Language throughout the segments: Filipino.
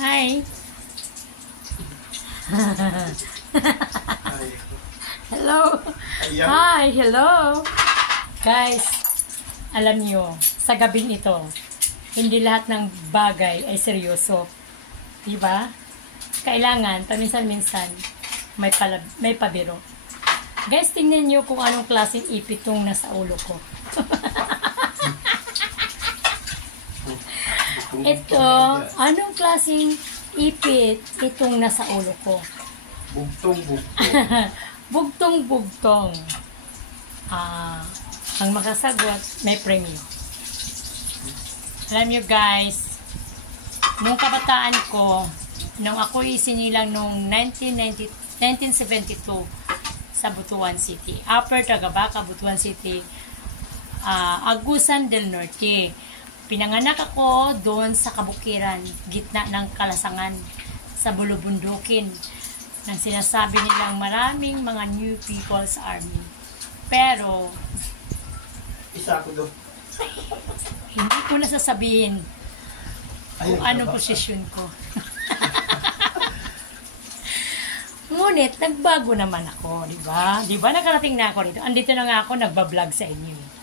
Hi. Hello. Hi, hello. Guys, alam nyo, sa gabing ito, hindi lahat ng bagay ay seryoso. Diba? Kailangan, paminsan-minsan, may pabiro. Guys, tingnan nyo kung anong klaseng ipit itong nasa ulo ko. Ito, anong klaseng ipit itong nasa ulo ko? Bugtong-bugtong. Bugtong-bugtong. Ang makasagot, may premyo. Alam nyo guys, nung kabataan ko, nung ako isinilang nung 1972 sa Butuan City. Upper Tagabaca, Butuan City, Agusan del Norte. Pinanganak ako doon sa kabukiran, gitna ng Kalasangan, sa Bulubundukin, nang sinasabi nilang maraming mga New People's Army. Pero, Isa ako doon. hindi ko nasasabihin kung anong posisyon ko. Ngunit, nagbago naman ako, di ba? Di ba nakarating na ako dito? Andito na nga ako, nagbablog sa inyo.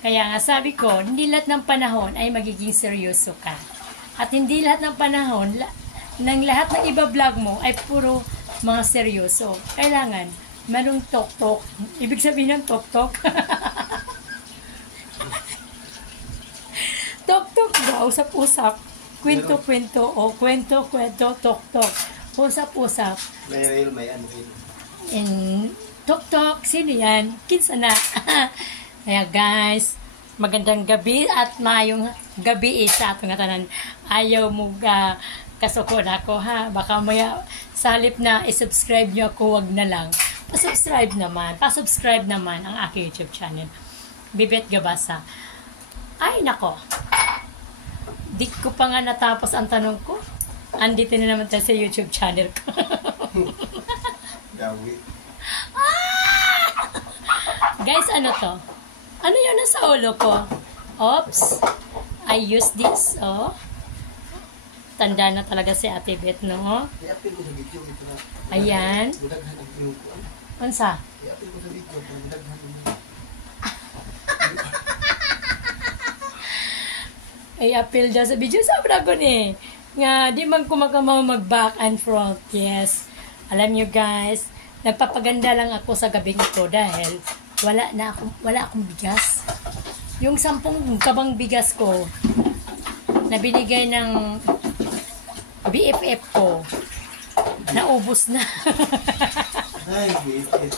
Kaya nga sabi ko, hindi lahat ng panahon ay magiging seryoso ka. At hindi lahat ng panahon, ng lahat ng iba-vlog mo ay puro mga seryoso. Kailangan, merong tok-tok. Ibig sabihin ng tok-tok. Tok-tok ba? Usap-usap. Kwento-kwento o kwento-kwento, tok-tok. Usap-usap. May rail, may ano rin. And tok-tok, sino yan? Kinsa na. Kaya guys, magandang gabi at mayong gabi sa atong tanan. Ayaw mo kasukod ako ha. Baka maya sa halip na i-subscribe nyo ako, wag na lang. Pa-subscribe naman ang aking YouTube channel. Bibet Gabasa. Ay nako. Di ko pa nga natapos ang tanong ko. Andito na naman tayo sa YouTube channel ko. Dawi. Guys, ano to? Ano yun nasa ulo ko? Oops. I use this, oh. Tanda na talaga si Ate Bet, no? I-upload ko sa video. Ayan. Budaghan ang view ko. Unsa? I-upload ko sa video. Budaghan ang view. Ay, appeal dyan sa video. Sobra ko ni. Nga, di man kumakamaw mag-back and front. Yes. Alam nyo guys, nagpapaganda lang ako sa gabing ito dahil wala akong bigas. Yung 10 kabang bigas ko na binigay ng BFF ko, naubos na. Ay, BFF.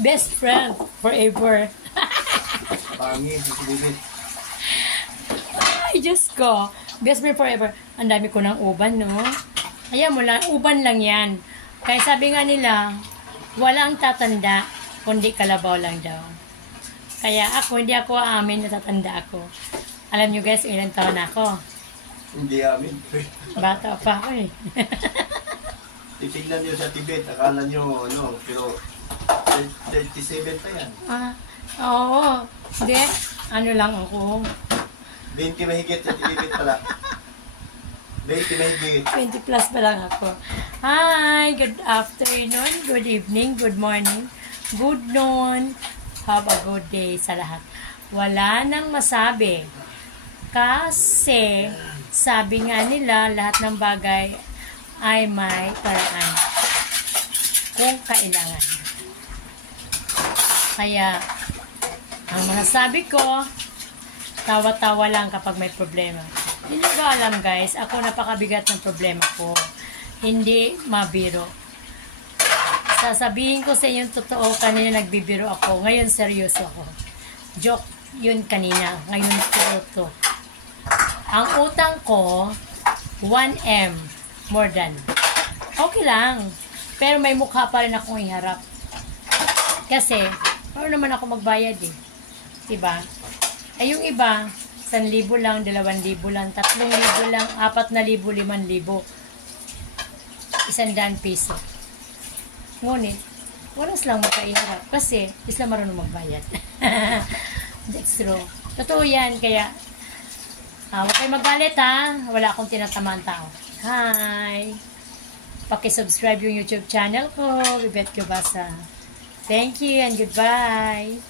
Best friend forever. Pangin, sisibigit. Ay, Diyos ko. Best friend forever. Ang dami ko ng uban, no? Ayan mo lang, uban lang yan. Kaya sabi nga nila, walang tatanda, kundi kalabaw lang daw. Kaya ako, hindi ako aamin, natatanda ako. Alam nyo guys, ilang taon na ako? Hindi amin. Bata pa ako eh. Titignan nyo sa Tibet, akala nyo, ano, pero 37 pa yan. Oo. Hindi, ano lang ako. 20 mahigit sa Tibet pala. 20 mahigit. 20 plus pa lang ako. Hi! Good afternoon, good evening, good morning, good noon. Have a good day sa lahat. Wala nang masabi. Kasi, sabi nga nila, lahat ng bagay ay may paraan. Kung kailangan. Kaya, ang masasabi ko, tawa-tawa lang kapag may problema. Hindi ba alam guys, ako napakabigat ng problema ko. Hindi mabiro. Sasabihin ko sa inyo totoo, kanina nagbibiro ako. Ngayon seryoso ako. Joke yun kanina. Ngayon to. Ang utang ko, 1M. More than. Okay lang. Pero may mukha pa rin akong iharap. Kasi, paano naman ako magbayad eh. Diba? Ay yung iba, 1,000 lang, 2,000 lang, 3,000 lang, 4,000, 5,000. 100 piso. Ngunit, oras lang makaiharap kasi isla marunong magbayad. That's true. Totoo yan, kaya Huwag kayo magalit ha. Wala akong tinatamaan tao. Hi! Paki-subscribe yung YouTube channel ko. Bibet Kubasa. Thank you and goodbye.